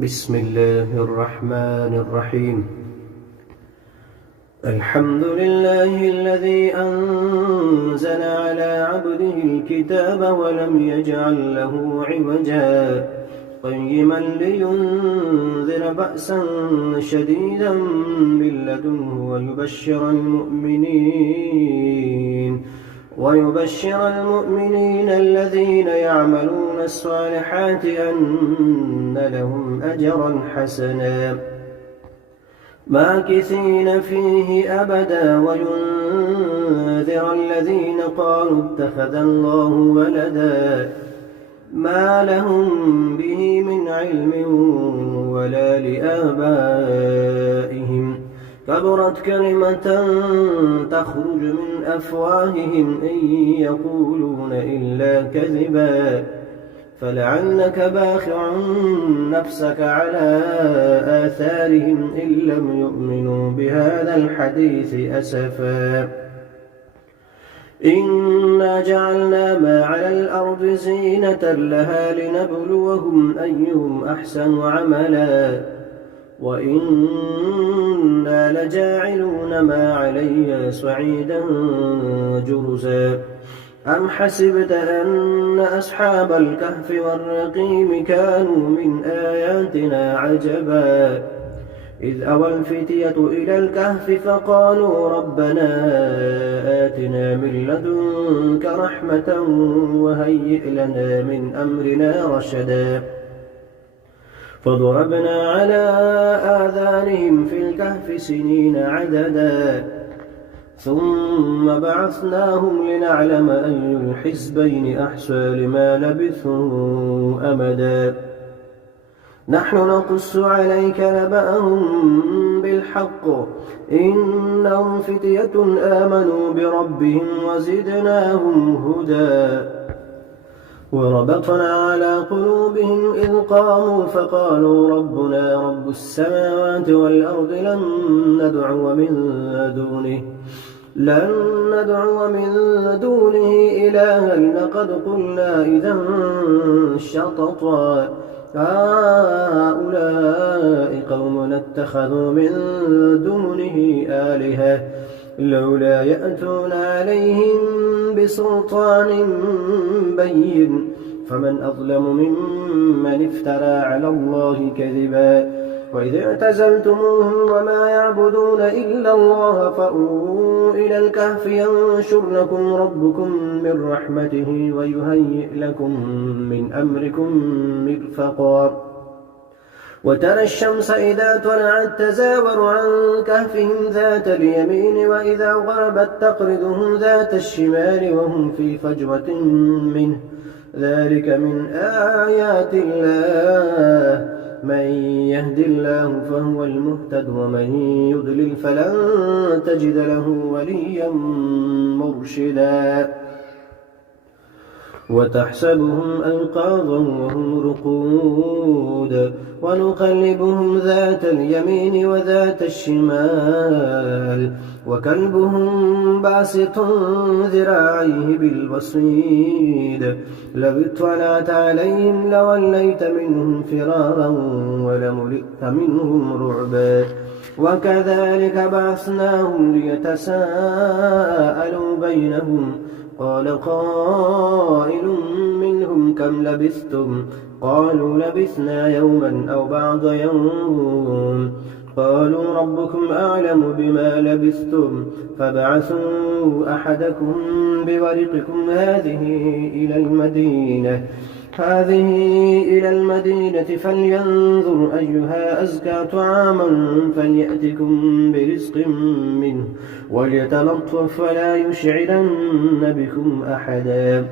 بسم الله الرحمن الرحيم. الحمد لله الذي أنزل على عبده الكتاب ولم يجعل له عوجا قيما لينذر بأسا شديدا من لدنه ويبشر المؤمنين الذين يعملون الصالحات أن لهم أجرا حسنا ماكثين فيه أبدا وينذر الذين قالوا اتخذ الله ولدا ما لهم به من علم ولا لآبائهم كبرت كلمة تخرج من أفواههم إن يقولون إلا كذبا فلعلك باخع نفسك على آثارهم إن لم يؤمنوا بهذا الحديث أسفا إنا جعلنا ما على الأرض زينة لها لنبلوهم أيهم أحسن عملا وإنا لجاعلون ما عليها صعيدا جرزا أم حسبت أن أصحاب الكهف والرقيم كانوا من آياتنا عجبا إذ أوى الفتية إلى الكهف فقالوا ربنا آتنا من لدنك رحمة وهيئ لنا من أمرنا رشدا فضربنا على آذانهم في الكهف سنين عددا ثم بعثناهم لنعلم أي الحزبين أحصى لما لبثوا أمدا نحن نقص عليك نبأهم بالحق إنهم فتية آمنوا بربهم وزدناهم هدى وربطنا على قلوبهم إذ قاموا فقالوا ربنا رب السماوات والأرض لن ندعو من دونه إلها لقد قلنا إذا شططا هؤلاء قومنا اتخذوا من دونه آلهة لولا يأتون عليهم بسلطان بين فمن أظلم ممن افترى على الله كذبا وإذ اعتزلتموهم وما يعبدون إلا الله فأووا إلى الكهف ينشر لكم ربكم من رحمته ويهيئ لكم من أمركم مرفقا وترى الشمس إذا طلعت تزاور عن كهفهم ذات اليمين وإذا غربت تقرضهم ذات الشمال وهم في فجوة منه ذلك من آيات الله من يهد الله فهو المهتد ومن يضلل فلن تجد له وليا مرشدا وتحسبهم أيقاظا وهم رقود ونقلبهم ذات اليمين وذات الشمال وكلبهم باسط ذراعيه بالوصيد لو اطلعت عليهم لوليت منهم فرارا ولملئت منهم رعبا وكذلك بعثناهم ليتساءلوا بينهم قال قائل منهم كم لبثتم قالوا لبثنا يوما أو بعض يوم قالوا ربكم أعلم بما لبثتم فابعثوا أحدكم بورقكم هذه إلى المدينة فلينظر أيها أزكى طعاما فليأتكم برزق منه وليتلطف ولا يشعرن بكم أحدا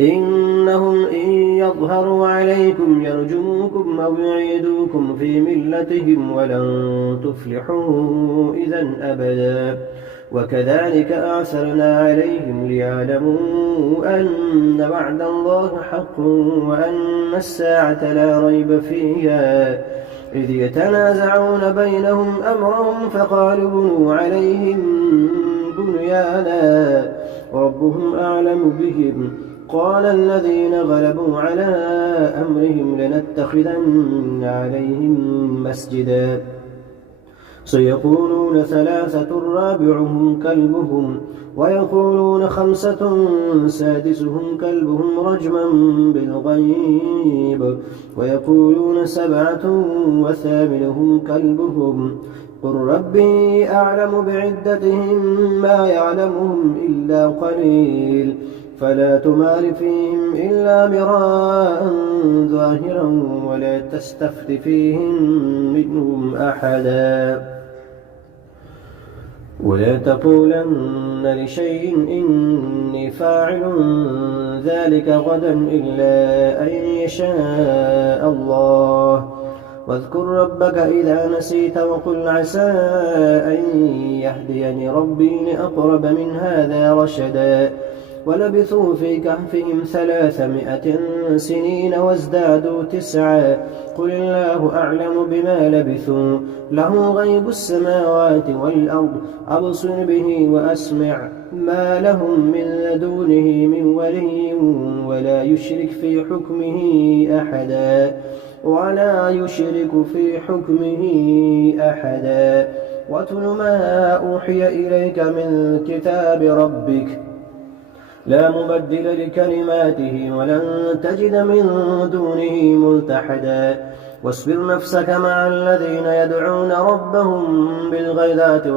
إنهم إن يظهروا عليكم يرجموكم أو يعيدوكم في ملتهم ولن تفلحوا إذا أبدا وكذلك أعثرنا عليهم ليعلموا أن وعد الله حق وأن الساعة لا ريب فيها إذ يتنازعون بينهم أمرهم فقالوا بنوا عليهم بنيانا ربهم أعلم بهم قال الذين غلبوا على أمرهم لنتخذن عليهم مسجدا سيقولون ثلاثة رابعهم كلبهم ويقولون خمسة سادسهم كلبهم رجما بالغيب ويقولون سبعة وثامنهم كلبهم قل ربي أعلم بعدتهم ما يعلمهم إلا قليل فلا تمار فيهم إلا مراء ظاهرا ولا تستفت فيهم منهم أحدا ولا تقولن لشيء إني فاعل ذلك غدا إلا أن يشاء الله واذكر ربك إذا نسيت وقل عسى أن يهديني ربي لأقرب من هذا رشدا ولبثوا في كهفهم 300 سنين وازدادوا 9 قل الله أعلم بما لبثوا له غيب السماوات والأرض أبصر به وأسمع ما لهم من دونه من ولي ولا يشرك في حكمه أحدا واتل ما أوحي إليك من كتاب ربك لا مبدل لكلماته ولن تجد من دونه ملتحدا واصبر نفسك مع الذين يدعون ربهم بالغداة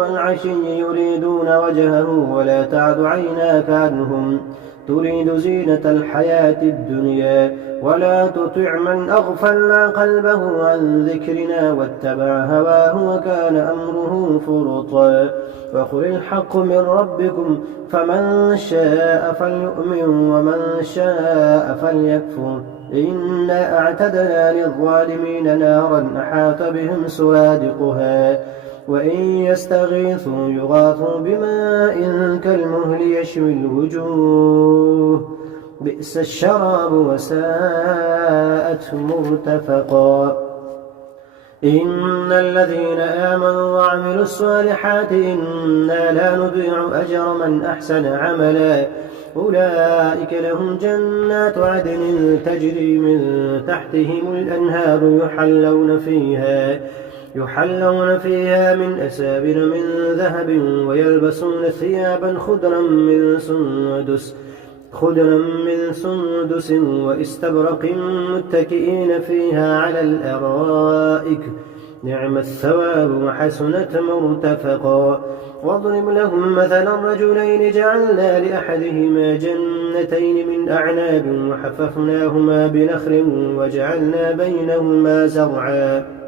والعشي يريدون وجهه ولا تعد عيناك عنهم تريد زينة الحياة الدنيا ولا تطع من أغفلنا قلبه عن ذكرنا واتبع هواه وكان أمره فرطا وقل الحق من ربكم فمن شاء فليؤمن ومن شاء فليكفر إنا أعتدنا للظالمين نارا أحاط بهم سرادقها وإن يستغيثوا يغاثوا بماء كالمهل يشوي الوجوه بئس الشراب وساءت مرتفقا إن الذين آمنوا وعملوا الصالحات إنا لا نضيع أجر من أحسن عملا أولئك لهم جنات عدن تجري من تحتهم الأنهار يحلون فيها من أسابر من ذهب ويلبسون ثيابا خضرا من سندس واستبرق متكئين فيها على الأرائك نعم الثواب وحسنت مرتفقا واضرب لهم مثلا رجلين جعلنا لأحدهما جنتين من أعناب وحففناهما بنخل وجعلنا بينهما زرعا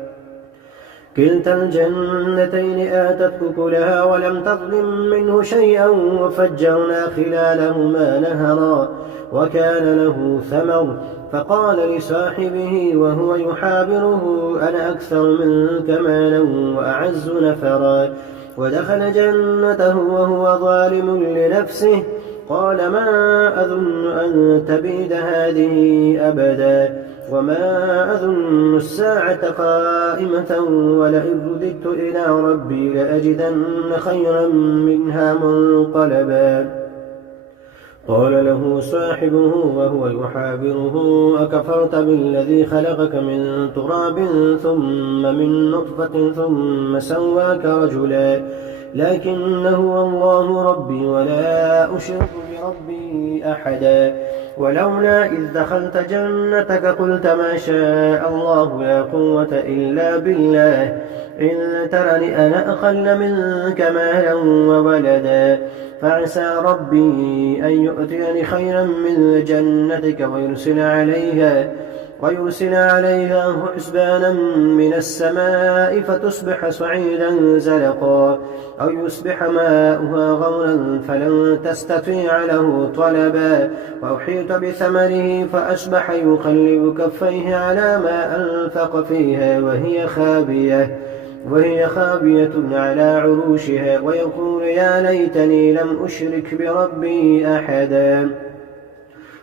كلتا الجنتين آتت أكلها ولم تظلم منه شيئا وفجرنا خلالهما نهرا وكان له ثمر فقال لصاحبه وهو يحاوره أنا أكثر منك مالا وأعز نفرا ودخل جنته وهو ظالم لنفسه قال ما أظن أن تبيد هذه أبدا وما أظن الساعة قائمة ولئن رددت إلى ربي لأجدن خيرا منها منقلبا قال له صاحبه وهو يحاوره أكفرت بالذي خلقك من تراب ثم من نطفة ثم سواك رجلا لكن هو الله ربي ولا أشرك بربي أحدا ولولا إذ دخلت جنتك قلت ما شاء الله لا قوة إلا بالله إن ترني أنا أقل منك مالا وولدا فعسى ربي أن يؤتيني خيرا من جنتك ويرسل عليها حسبانا من السماء فتصبح صعيدا زلقا أو يصبح ماؤها غورا فلن تستطيع له طلبا وأحيط بثمره فأصبح يقلب كفيه على ما أنفق فيها وهي خابية على عروشها ويقول يا ليتني لم أشرك بربي أحدا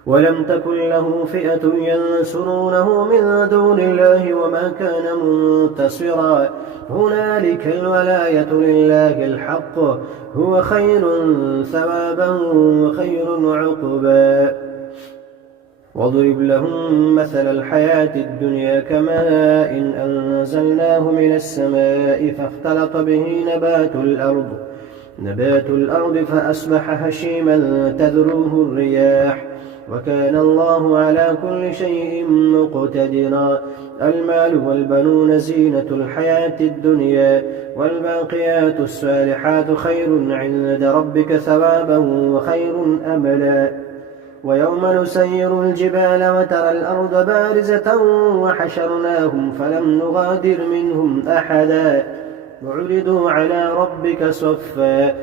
ولم تكن له فئة ينصرونه من دون الله وما كان منتصرا هنالك الولاية لله الحق هو خير ثوابا وخير عقبا واضرب لهم مثل الحياة الدنيا كماء إن أنزلناه من السماء فاختلط به نبات الأرض فأصبح هشيما تذروه الرياح وكان الله على كل شيء مقتدرا المال والبنون زينة الحياة الدنيا والباقيات الصالحات خير عند ربك ثوابا وخير أملا ويوم نسير الجبال وترى الأرض بارزة وحشرناهم فلم نغادر منهم أحدا وعرضوا على ربك صفا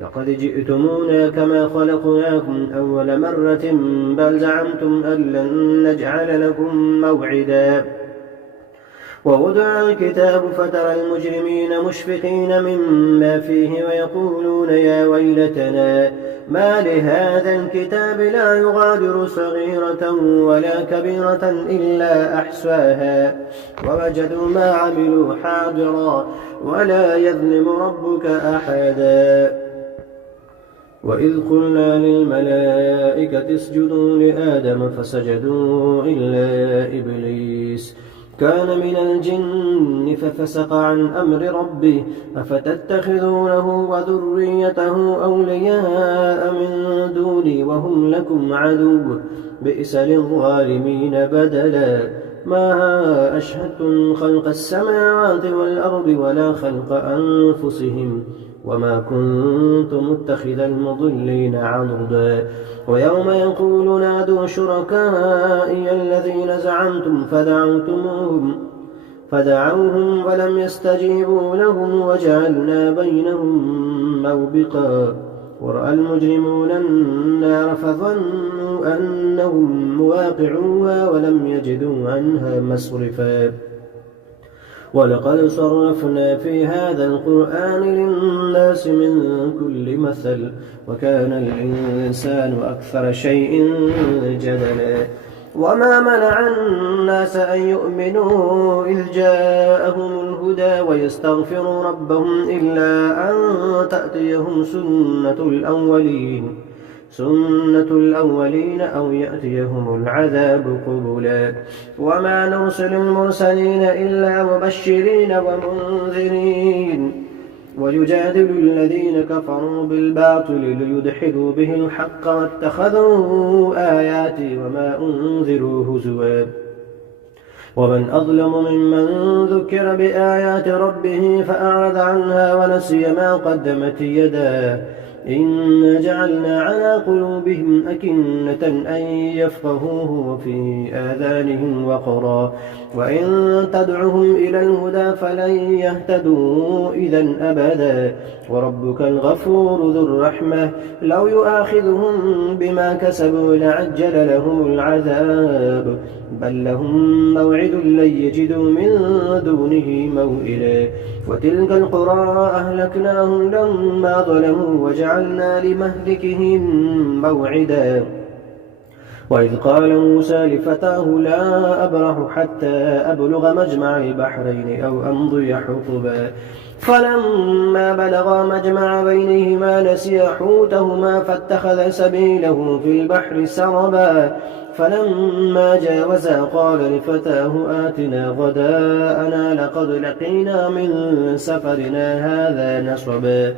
لقد جئتمونا كما خلقناكم أول مرة بل زعمتم أن لن نجعل لكم موعدا ووضع الكتاب فترى المجرمين مشفقين مما فيه ويقولون يا ويلتنا ما لهذا الكتاب لا يغادر صغيرة ولا كبيرة إلا أحصاها ووجدوا ما عملوا حاضرا ولا يظلم ربك أحدا وإذ قلنا للملائكة اسجدوا لآدم فسجدوا إلا إبليس كان من الجن ففسق عن أمر ربه أفتتخذونه وذريته أولياء من دوني وهم لكم عدو بئس للظالمين بدلا ما أشهدتم خلق السماوات والأرض ولا خلق أنفسهم وما كنت متخذ المضلين عضدا ويوم يقول نادوا شركائي الذين زعمتم فدعوهم ولم يستجيبوا لهم وجعلنا بينهم موبقا ورأى المجرمون النار فظنوا أنهم مواقعوها ولم يجدوا عنها مصرفا ولقد صرفنا في هذا القرآن للناس من كل مثل وكان الإنسان أكثر شيء جدلا وما منع الناس أن يؤمنوا إذ جاءهم الهدى ويستغفروا ربهم إلا أن تأتيهم سنة الأولين أو يأتيهم العذاب قبلا وما نرسل المرسلين إلا مبشرين ومنذرين ويجادل الذين كفروا بالباطل ليدحضوا به الحق واتخذوا آياتي وما أنذروا هزوا ومن أظلم ممن ذكر بآيات ربه فأعرض عنها ونسي ما قدمت يداه إنا جعلنا على قلوبهم أكنة أن يفقهوه وفي آذانهم وقرا وإن تدعهم إلى الهدى فلن يهتدوا إذا أبدا وربك الغفور ذو الرحمة لو يؤاخذهم بما كسبوا لعجل لهم العذاب بل لهم موعد لن يجدوا من دونه موئلا وتلك القرى أهلكناهم لما ظلموا وجعلنا لمهلكهم موعدا وإذ قال موسى لفتاه لا أبرح حتى أبلغ مجمع البحرين أو أمضي حقبا فلما بلغا مجمع بينهما نسيا حوتهما فاتخذ سبيله في البحر سربا فلما جاوزا قال لفتاه آتنا غداءنا لقد لقينا من سفرنا هذا نصبا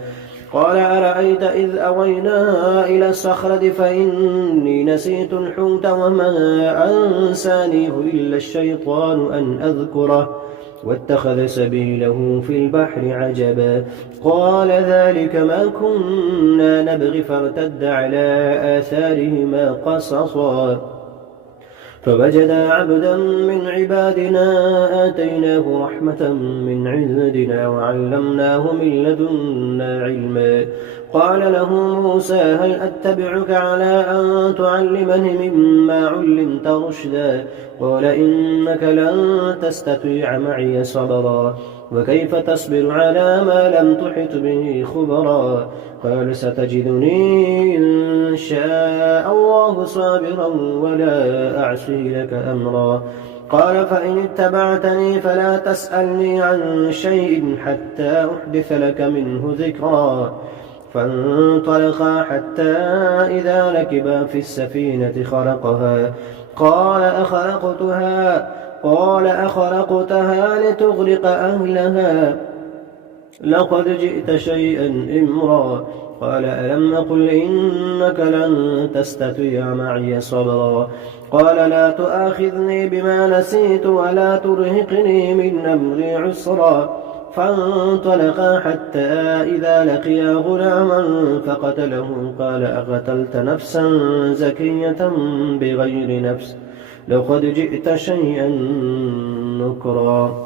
قال أرأيت إذ أوينا إلى الصخرة فإني نسيت الحوت وما أنسانيه إلا الشيطان أن أذكره واتخذ سبيله في البحر عجبا قال ذلك ما كنا نبغي فارتد على آثارهما قصصا فوجدا عبدا من عبادنا آتيناه رحمة من عندنا وعلمناه من لدنا علما قال له موسى هل أتبعك على أن تعلمني مما علمت رشدا قال إنك لن تستطيع معي صبرا وكيف تصبر على ما لم تحط به خبرا قال ستجدني إن شاء الله صابرا ولا أعصي لك أمرا قال فإن اتبعتني فلا تسألني عن شيء حتى أحدث لك منه ذكرا فانطلقا حتى إذا ركبا في السفينة خرقها قال أخرقتها لتغرق أهلها لقد جئت شيئا إمرا قال ألم أقل إنك لن تستطيع معي صبرا قال لا تؤاخذني بما نسيت ولا ترهقني من أمري عسرا فانطلقا حتى إذا لقيا غلاما فقتله قال أقتلت نفسا زكية بغير نفس لقد جئت شيئا نكرا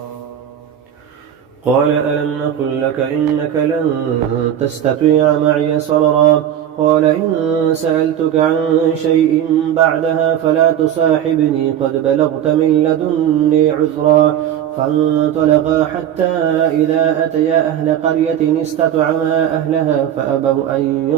قال ألم نقل لك إنك لن تستطيع معي صبرا قال إن سألتك عن شيء بعدها فلا تصاحبني قد بلغت من لدني عذرا فانطلقا حتى إذا أتيا أهل قرية استطعما أهلها فأبوا أن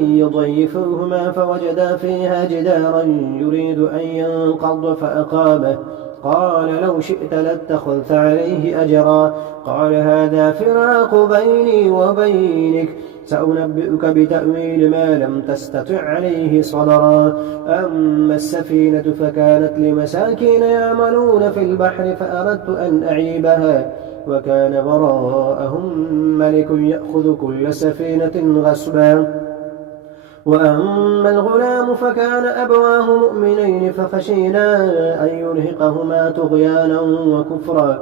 يضيفوهما فوجدا فيها جدارا يريد أن ينقض فأقامه قال لو شئت لاتخذت عليه أجرا قال هذا فراق بيني وبينك سأنبئك بتأويل ما لم تستطع عليه صبرا أما السفينة فكانت لمساكين يعملون في البحر فأردت أن أعيبها وكان وراءهم ملك يأخذ كل سفينة غصبا وأما الغلام فكان أبواه مؤمنين فخشينا أن يرهقهما طغيانا وكفرا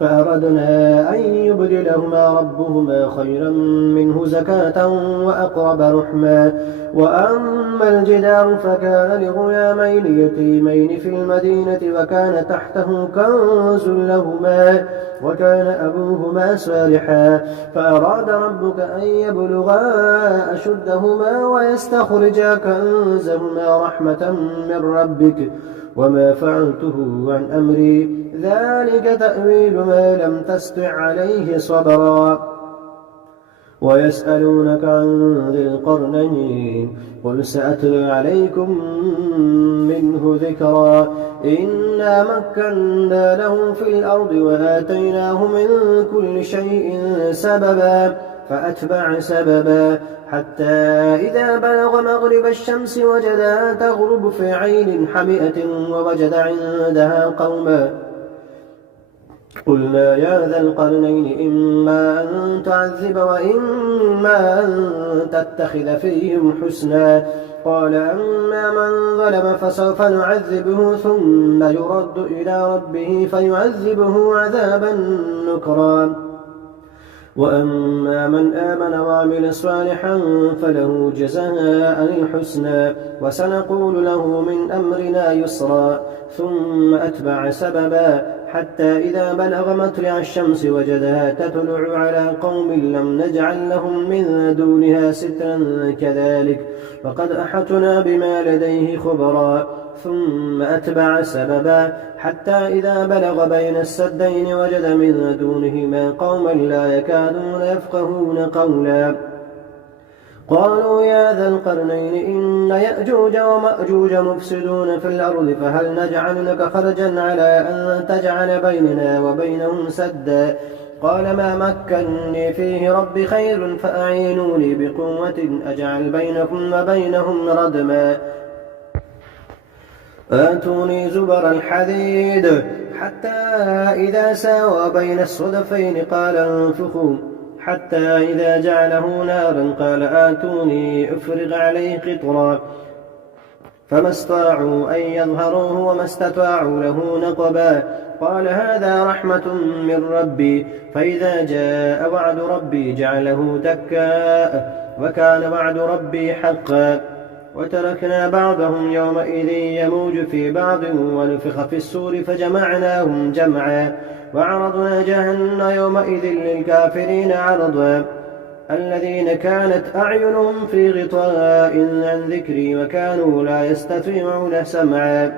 فأردنا أن يبدلهما ربهما خيرا منه زكاة وأقرب رحما وأما الجدار فكان لغلامين يتيمين في المدينة وكان تحته كنز لهما وكان أبوهما صالحا فأراد ربك أن يبلغا أشدهما ويستخرجا كنزهما رحمة من ربك وما فعلته عن أمري ذلك تأويل ما لم تستطع عليه صبرا ويسألونك عن ذي القرنين قل سأتلو عليكم منه ذكرا إنا مكنا له في الأرض وآتيناه من كل شيء سببا فأتبع سببا حتى إذا بلغ مغرب الشمس وجدها تغرب في عين حمئة ووجد عندها قوما قلنا يا ذا القرنين إما أن تعذب وإما أن تتخذ فيهم حسنا قال أما من ظلم فسوف نعذبه ثم يرد إلى ربه فيعذبه عذابا نكرا وأما من آمن وعمل صالحا فله جزاء الحسنى وسنقول له من أمرنا يسرا ثم أتبع سببا حتى إذا بلغ مطلع الشمس وجدها تطلع على قوم لم نجعل لهم من دونها سترا كذلك وقد أحطنا بما لديه خبرا ثم أتبع سببا حتى إذا بلغ بين السدين وجد من دونهما قوما لا يكادون يفقهون قولا قالوا يا ذا القرنين إن يأجوج ومأجوج مفسدون في الأرض فهل نجعل لك خرجا على أن تجعل بيننا وبينهم سدا قال ما مكنني فيه ربي خير فأعينوني بقوة أجعل بينكم وبينهم ردما آتوني زبر الحديد حتى إذا ساوى بين الصدفين قال انفخوا حتى إذا جعله نارا قال آتوني أفرغ عليه قطرا فما استطاعوا أن يظهروه وما استطاعوا له نقبا قال هذا رحمة من ربي فإذا جاء وعد ربي جعله دكاء وكان وعد ربي حقا وتركنا بعضهم يومئذ يموج في بعض ونفخ في السور فجمعناهم جمعا وعرضنا جهنم يومئذ للكافرين عرضا الذين كانت أعينهم في غطاء عن ذكري وكانوا لا يستطيعون سمعا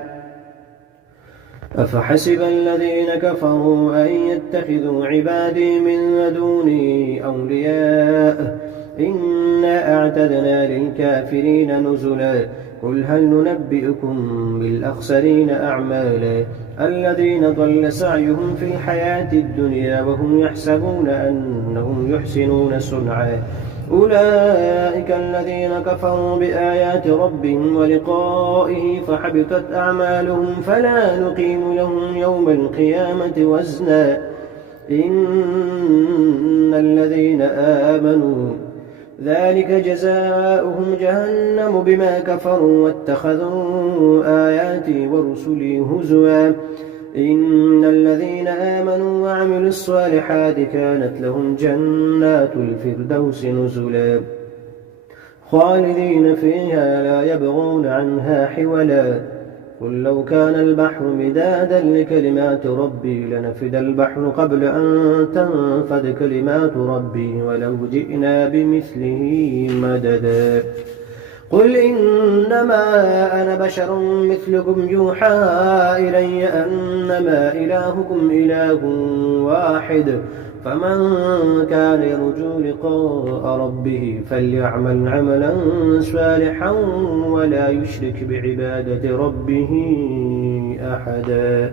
أفحسب الذين كفروا أن يتخذوا عبادي من دوني أولياء إنا أعتدنا للكافرين نزلا قل هل ننبئكم بالأخسرين أعمالا الذين ضل سعيهم في الحياة الدنيا وهم يحسبون أنهم يحسنون صنعا أولئك الذين كفروا بآيات ربهم ولقائه فحبطت أعمالهم فلا نقيم لهم يوم القيامة وزنا إن الذين آمنوا ذلك جزاؤهم جهنم بما كفروا واتخذوا آياتي ورسلي هزوا إن الذين آمنوا وعملوا الصالحات كانت لهم جنات الفردوس نزلا خالدين فيها لا يبغون عنها حولا قل لو كان البحر مدادا لكلمات ربي لنفد البحر قبل أن تنفد كلمات ربي ولو جئنا بمثله مددا قل إنما أنا بشر مثلكم يوحى إلي أنما إلهكم إله واحد فمن كان يرجو لقاء ربه فليعمل عملا صالحا ولا يشرك بعبادة ربه أحدا.